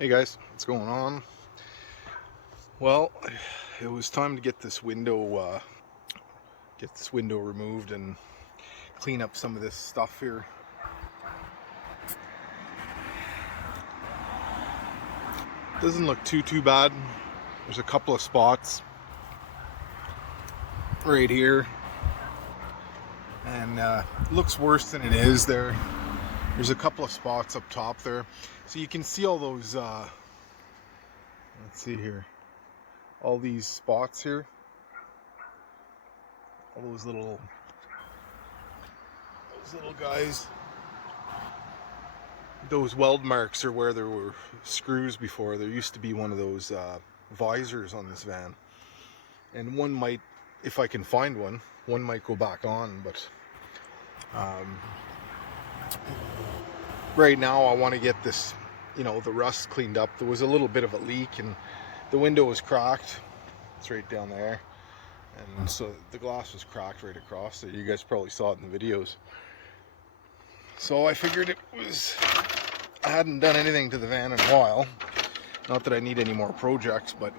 Hey guys, what's going on? Well, it was time to get this window removed and clean up some of this stuff here. Doesn't look too bad. There's a couple of spots right here, and looks worse than it is. There's a couple of spots up top there, so you can see all those. Let's see here, all these spots here, all those little guys. Those weld marks are where there were screws before. There used to be one of those visors on this van, and one might, if I can find one might go back on, but right now I want to get this, the rust cleaned up. There was a little bit of a leak and the window was cracked. It's right down there, and so the glass was cracked right across there. You guys probably saw it in the videos. So I figured I hadn't done anything to the van in a while. Not that I need any more projects, but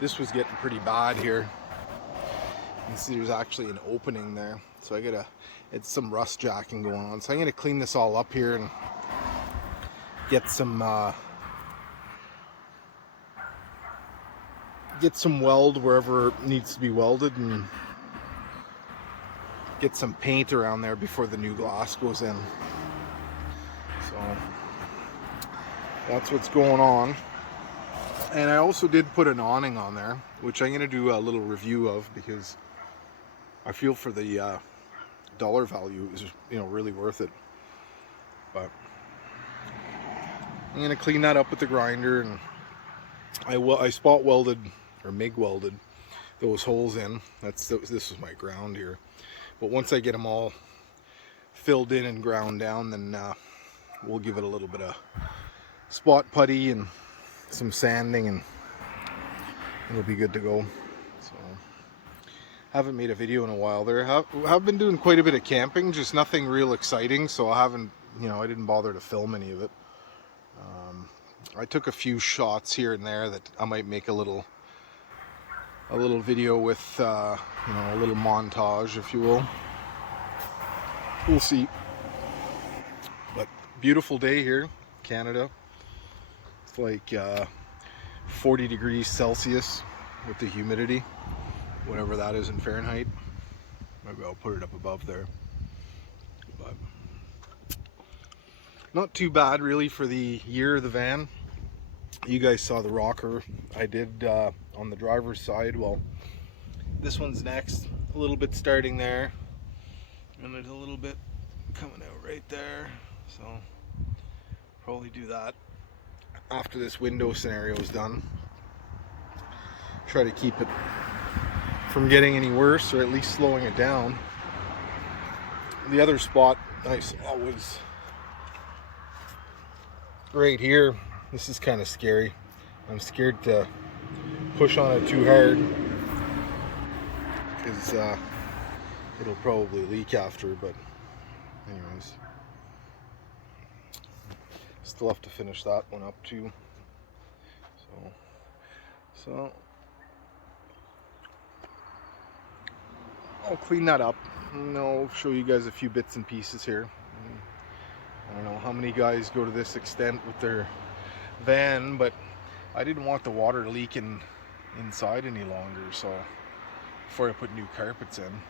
this was getting pretty bad here. You can see there's actually an opening there. So it's some rust jacking going on. So I'm gonna clean this all up here and get some weld wherever it needs to be welded, and get some paint around there before the new glass goes in. So that's what's going on. And I also did put an awning on there, which I'm going to do a little review of, because I feel for the dollar value is really worth it. But I'm going to clean that up with the grinder, and I spot welded or MIG welded those holes in. This was my ground here. But once I get them all filled in and ground down, then we'll give it a little bit of spot putty and some sanding, and it'll be good to go. So, haven't made a video in a while. Have been doing quite a bit of camping, just nothing real exciting. So I didn't bother to film any of it. I took a few shots here and there that I might make a little video with, a little montage, if you will. We'll see. But beautiful day here, Canada. It's like 40 degrees Celsius with the humidity, whatever that is in Fahrenheit. Maybe I'll put it up above there. But not too bad really for the year of the van. You guys saw the rocker I did on the driver's side. Well, this one's next. A little bit starting there, and there's a little bit coming out right there. So probably do that after this window scenario is done. Try to keep it from getting any worse, or at least slowing it down. The other spot I saw was right here. This is kind of scary. I'm scared to push on it too hard, because it'll probably leak after. But anyways, still have to finish that one up too. So I'll clean that up, and I'll show you guys a few bits and pieces here. I don't know how many guys go to this extent with their van, but I didn't want the water leaking inside any longer. So before I put new carpets in,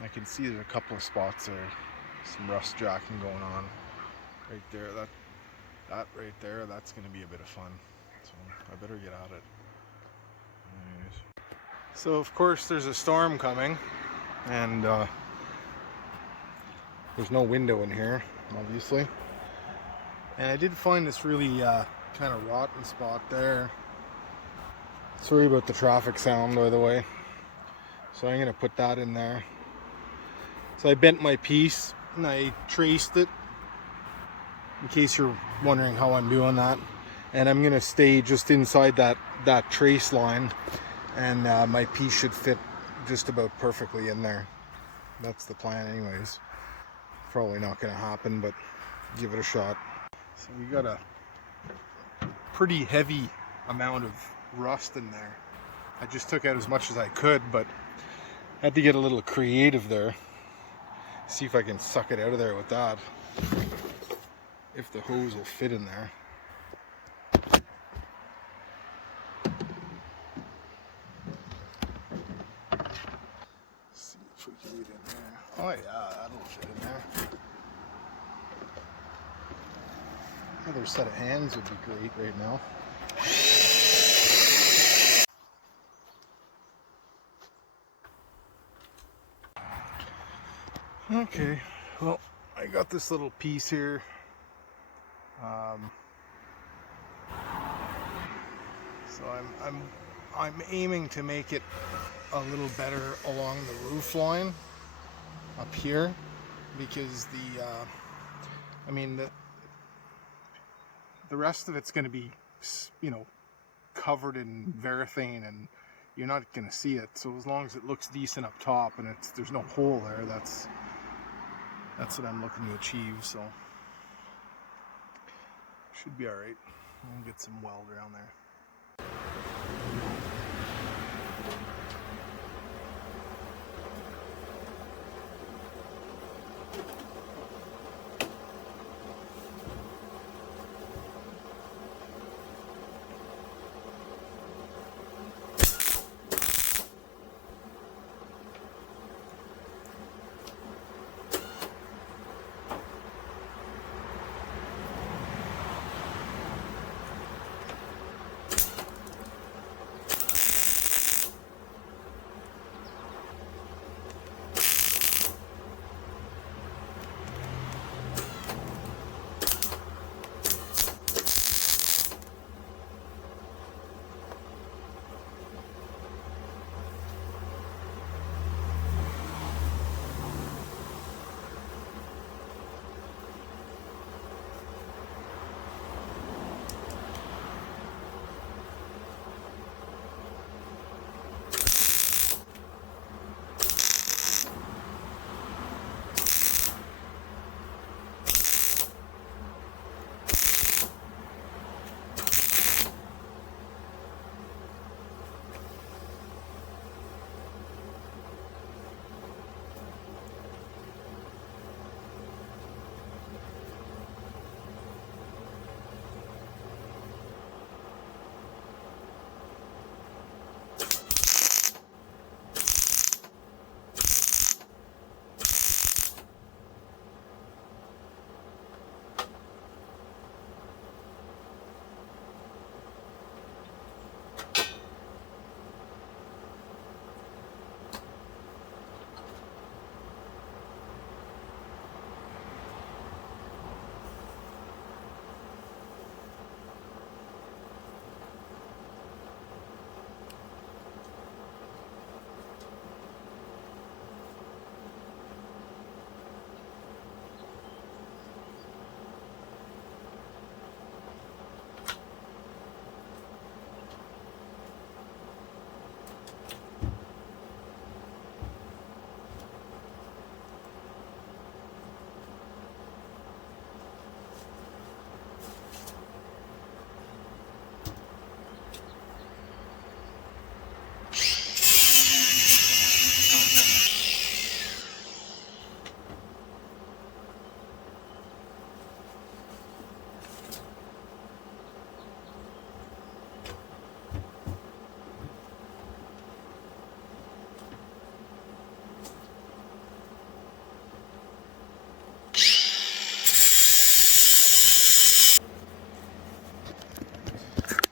I can see there's a couple of spots there, some rust jacking going on right there. That right there, that's going to be a bit of fun. So I better get at it. Anyways. So of course there's a storm coming, and there's no window in here, obviously. And I did find this really kind of rotten spot there. Sorry about the traffic sound, by the way. So I'm going to put that in there. So I bent my piece and I traced it, in case you're wondering how I'm doing that. And I'm going to stay just inside that trace line, and my piece should fit just about perfectly in there. That's the plan anyways. Probably not going to happen, but give it a shot. So we got a pretty heavy amount of rust in there. I just took out as much as I could, but had to get a little creative there. See if I can suck it out of there with that. If the hose will fit in there. See if we can get in there. Oh yeah, that'll fit in there. Another set of hands would be great right now. Okay, well, I got this little piece here. So I'm aiming to make it a little better along the roof line up here, because I mean the rest of it's going to be, you know, covered in varathane, and you're not going to see it. So as long as it looks decent up top and there's no hole there, that's what I'm looking to achieve. So should be all right. I'll get some weld around there.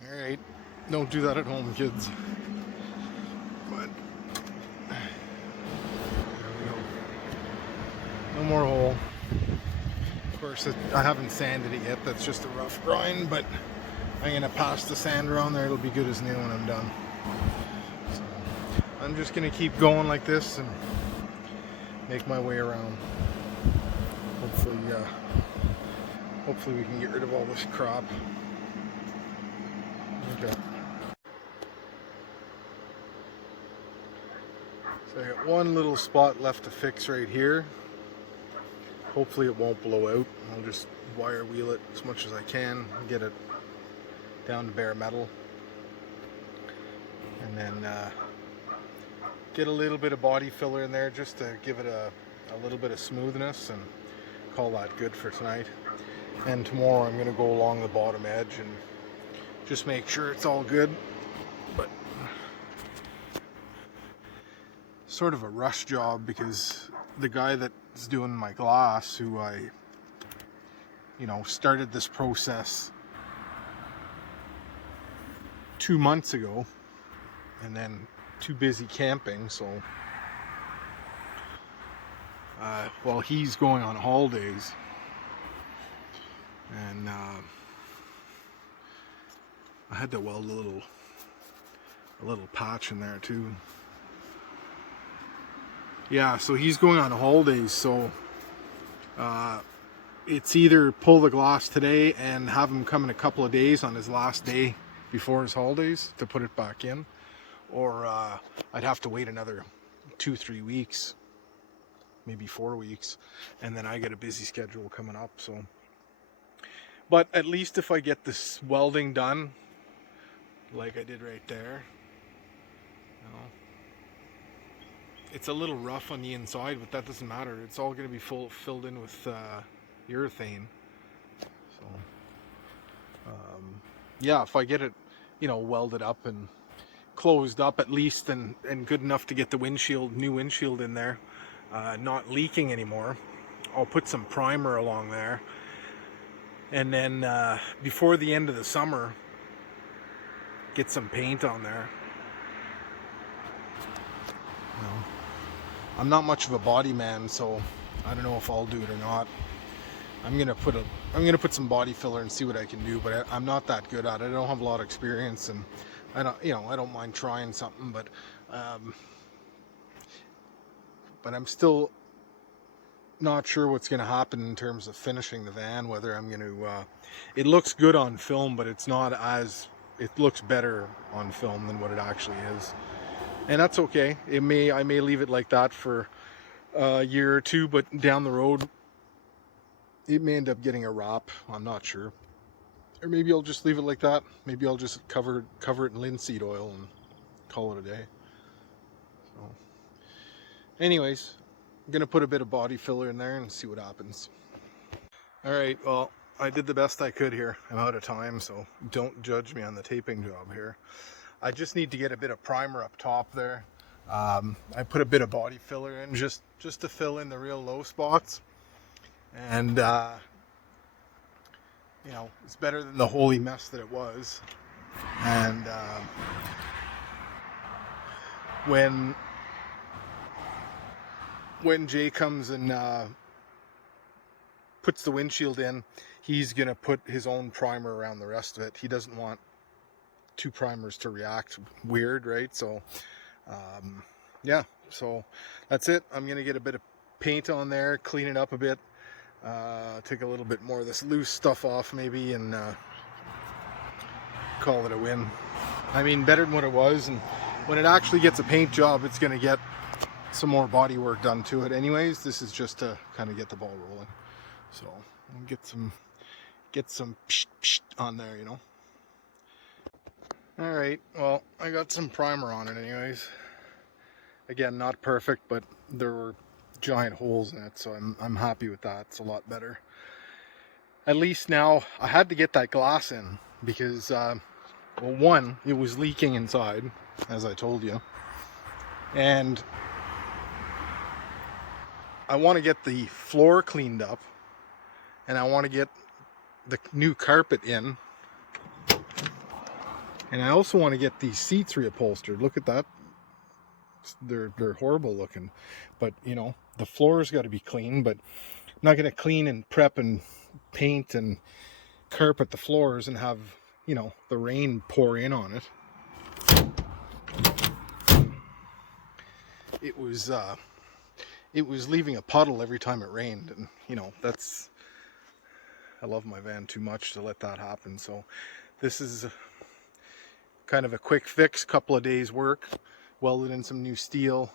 Alright, don't do that at home, kids. But there we go. No more hole. Of course, I haven't sanded it yet. That's just a rough grind, but I'm gonna pass the sander on there. It'll be good as new when I'm done. So I'm just gonna keep going like this and make my way around. Hopefully we can get rid of all this crop. Okay. So I got one little spot left to fix right here. Hopefully it won't blow out. I'll just wire wheel it as much as I can, get it down to bare metal, and then get a little bit of body filler in there just to give it a little bit of smoothness, and call that good for tonight. And tomorrow I'm going to go along the bottom edge and just make sure it's all good. But sort of a rush job, because the guy that's doing my glass, who I started this process 2 months ago, and then too busy camping, so while he's going on holidays, and I had to weld a little patch in there too. Yeah, so he's going on holidays, so it's either pull the glass today and have him come in a couple of days on his last day before his holidays to put it back in, or I'd have to wait another 2-3 weeks, maybe 4 weeks, and then I get a busy schedule coming up. So, but at least if I get this welding done like I did right there, it's a little rough on the inside, but that doesn't matter. It's all going to be filled in with urethane. So yeah, if I get it welded up and closed up at least, and good enough to get the new windshield in there, not leaking anymore, I'll put some primer along there, and then before the end of the summer, get some paint on there. I'm not much of a body man, so I don't know if I'll do it or not. I'm gonna put some body filler and see what I can do, but I'm not that good at it. I don't have a lot of experience, and I don't mind trying something, but I'm still not sure what's gonna happen in terms of finishing the van. Whether I'm gonna it looks good on film, but it looks better on film than what it actually is. And that's okay. I may leave it like that for a year or two, but down the road it may end up getting a wrap. I'm not sure. Or maybe I'll just leave it like that. Maybe I'll just cover it in linseed oil and call it a day. So anyways, I'm gonna put a bit of body filler in there and see what happens. Alright, well, I did the best I could here. I'm out of time, so don't judge me on the taping job here. I just need to get a bit of primer up top there. I put a bit of body filler in just to fill in the real low spots, and it's better than the holy mess that it was. And when Jay comes and puts the windshield in, he's gonna put his own primer around the rest of it. He doesn't want two primers to react weird, right? So yeah, so that's it. I'm gonna get a bit of paint on there, clean it up a bit, take a little bit more of this loose stuff off maybe, and call it a win. I mean, better than what it was, and when it actually gets a paint job, it's gonna get some more body work done to it anyways. This is just to kind of get the ball rolling. So I'll get some psh, psh on there, Alright, well, I got some primer on it anyways. Again, not perfect, but there were giant holes in it, so I'm happy with that. It's a lot better. At least now, I had to get that glass in because, well, one, it was leaking inside, as I told you. And I want to get the floor cleaned up, and I want to get the new carpet in. And I also want to get these seats reupholstered. Look at that. They're horrible looking. But, the floor's got to be clean. But I'm not going to clean and prep and paint and carpet the floors and have, the rain pour in on it. It was leaving a puddle every time it rained. And, I love my van too much to let that happen. So this is kind of a quick fix, couple of days work, welded in some new steel,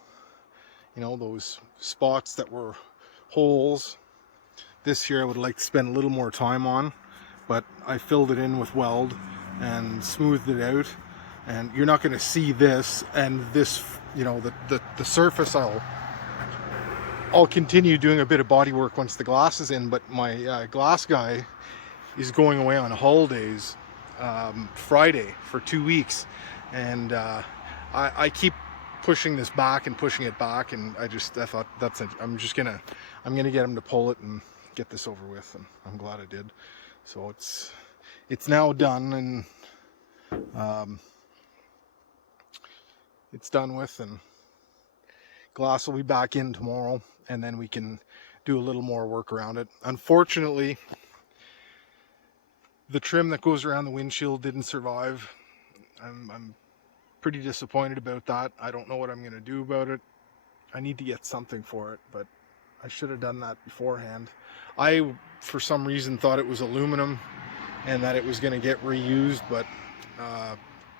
those spots that were holes, This here I would like to spend a little more time on, but I filled it in with weld and smoothed it out, and you're not going to see this, and this, you know, the surface I'll continue doing a bit of body work once the glass is in, but my glass guy is going away on holidays Friday for 2 weeks, and I keep pushing this back and pushing it back, and I thought I'm gonna get him to pull it and get this over with, and I'm glad I did. So it's now done, and it's done with, and glass will be back in tomorrow, and then we can do a little more work around it. Unfortunately, the trim that goes around the windshield didn't survive. I'm pretty disappointed about that. I don't know what I'm going to do about it. I need to get something for it, but I should have done that beforehand. I, for some reason, thought it was aluminum and that it was going to get reused, but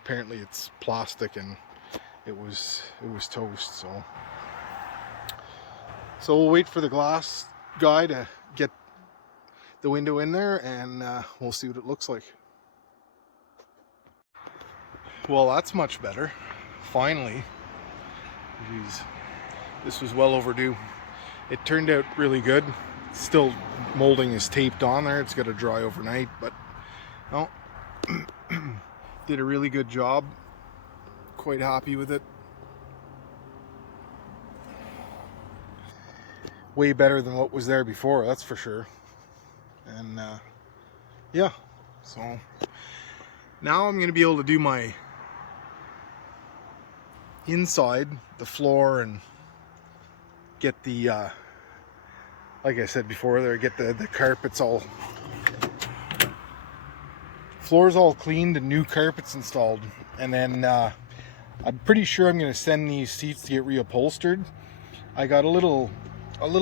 apparently it's plastic, and it was toast. So we'll wait for the glass guy to get the window in there, and we'll see what it looks like. Well, that's much better. Finally. Jeez. This was well overdue. It turned out really good. Still, molding is taped on there. It's got to dry overnight, but no. Did a really good job. Quite happy with it. Way better than what was there before, that's for sure. And yeah, so now I'm going to be able to do my inside, the floor, and get the like I said before there, get the carpets all, floors all cleaned and new carpets installed. And then I'm pretty sure I'm going to send these seats to get reupholstered. I got a little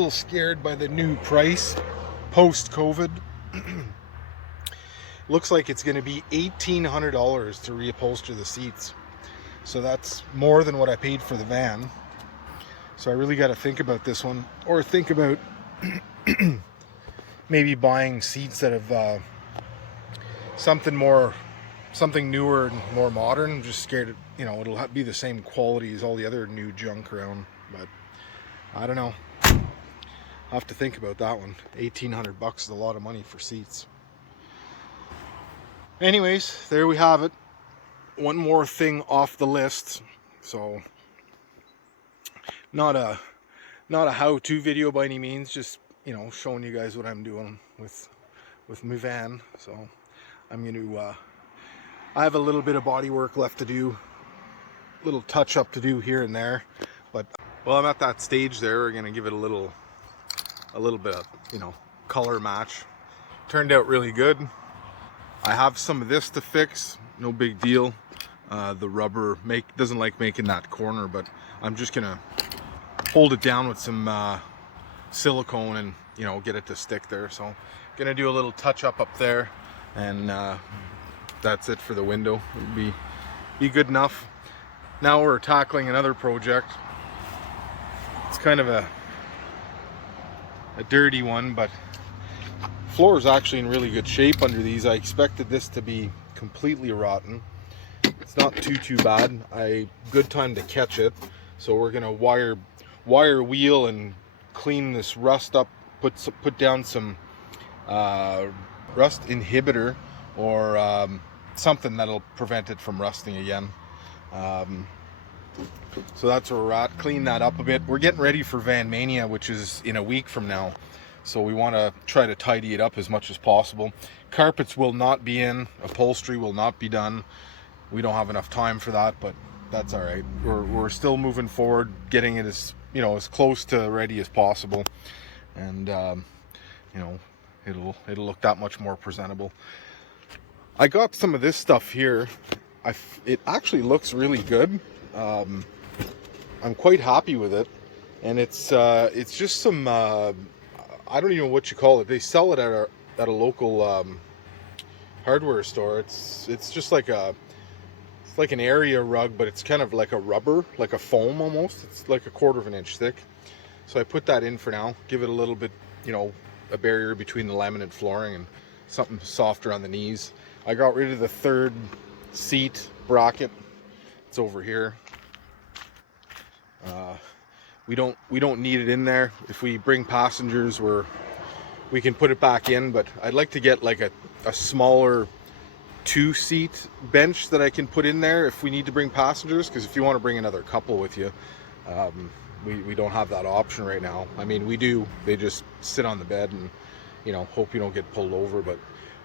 scared by the new price post-COVID. Looks like it's going to be $1,800 to reupholster the seats. So that's more than what I paid for the van. So I really got to think about this one, or think about maybe buying seats that have something newer and more modern. I'm just scared, it'll be the same quality as all the other new junk around, but I don't know. I'll have to think about that one. $1,800 is a lot of money for seats. Anyways, there we have it. One more thing off the list. So not a how-to video by any means, just showing you guys what I'm doing with my van. So I'm going to I have a little bit of body work left to do, little touch up to do here and there, but well, I'm at that stage there. We're going to give it a little bit of color match. Turned out really good. I have some of this to fix, no big deal. The rubber doesn't like making that corner, but I'm just gonna hold it down with some silicone and get it to stick there. So gonna do a little touch up there, and that's it for the window. It'll be good enough. Now we're tackling another project. It's kind of a dirty one, but floor is actually in really good shape under these. I expected this to be completely rotten. It's not too bad. Good time to catch it. So we're gonna wire wheel and clean this rust up. Put down some rust inhibitor or something that'll prevent it from rusting again. So that's where we're at. Clean that up a bit. We're getting ready for Vanmania, which is in a week from now. So we want to try to tidy it up as much as possible. Carpets will not be in. Upholstery will not be done. We don't have enough time for that, but that's all right. We're still moving forward, getting it as as close to ready as possible, and it'll look that much more presentable. I got some of this stuff here. It actually looks really good. I'm quite happy with it, and it's just some I don't even know what you call it. They sell it at a local hardware store. It's just like an area rug, but it's kind of like a rubber, like a foam almost. It's like 1/4 of an inch thick. So I put that in for now, give it a little bit a barrier between the laminate flooring and something softer on the knees. I got rid of the third seat bracket. It's over here. We don't need it in there. If we bring passengers, we can put it back in, but I'd like to get like a smaller 2-seat bench that I can put in there if we need to bring passengers, because if you want to bring another couple with you, we don't have that option right now. I mean, we do, they just sit on the bed and, you know, hope you don't get pulled over, but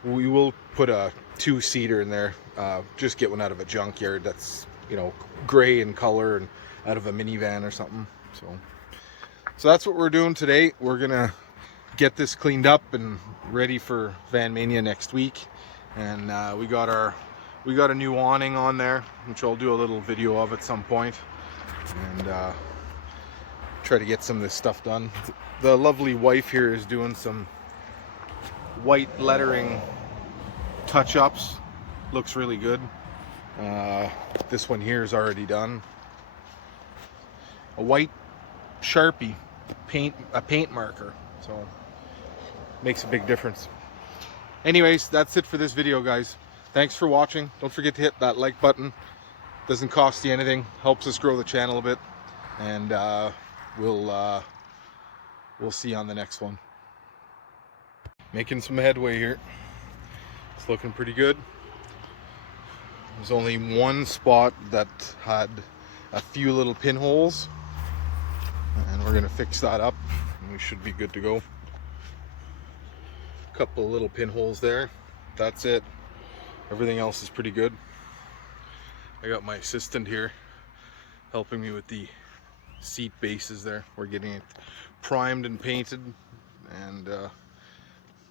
we will put a 2-seater in there. Just get one out of a junkyard that's, you know, gray in color and out of a minivan or something. So that's what we're doing today. We're gonna get this cleaned up and ready for vanmania next week. And we got a new awning on there, which I'll do a little video of at some point, and try to get some of this stuff done. The lovely wife here is doing some white lettering touch-ups. Looks really good. This one here is already done. A white Sharpie a paint marker, so makes a big difference. Anyways, that's it for this video, guys. Thanks for watching. Don't forget to hit that like button. Doesn't cost you anything, helps us grow the channel a bit, and we'll see you on the next one. Making some headway here. It's looking pretty good. There's only one spot that had a few little pinholes, and we're gonna fix that up and we should be good to go. Couple of little pinholes there, that's it. Everything else is pretty good. I got my assistant here helping me with the seat bases there. We're getting it primed and painted, and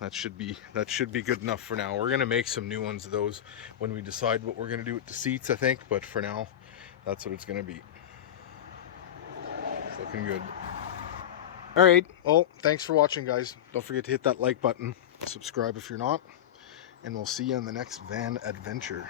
that should be good enough for now. We're gonna make some new ones of those when we decide what we're gonna do with the seats, I think, but for now that's what it's gonna be. It's looking good. All right, well, thanks for watching, guys. Don't forget to hit that like button, subscribe if you're not, and we'll see you on the next van adventure.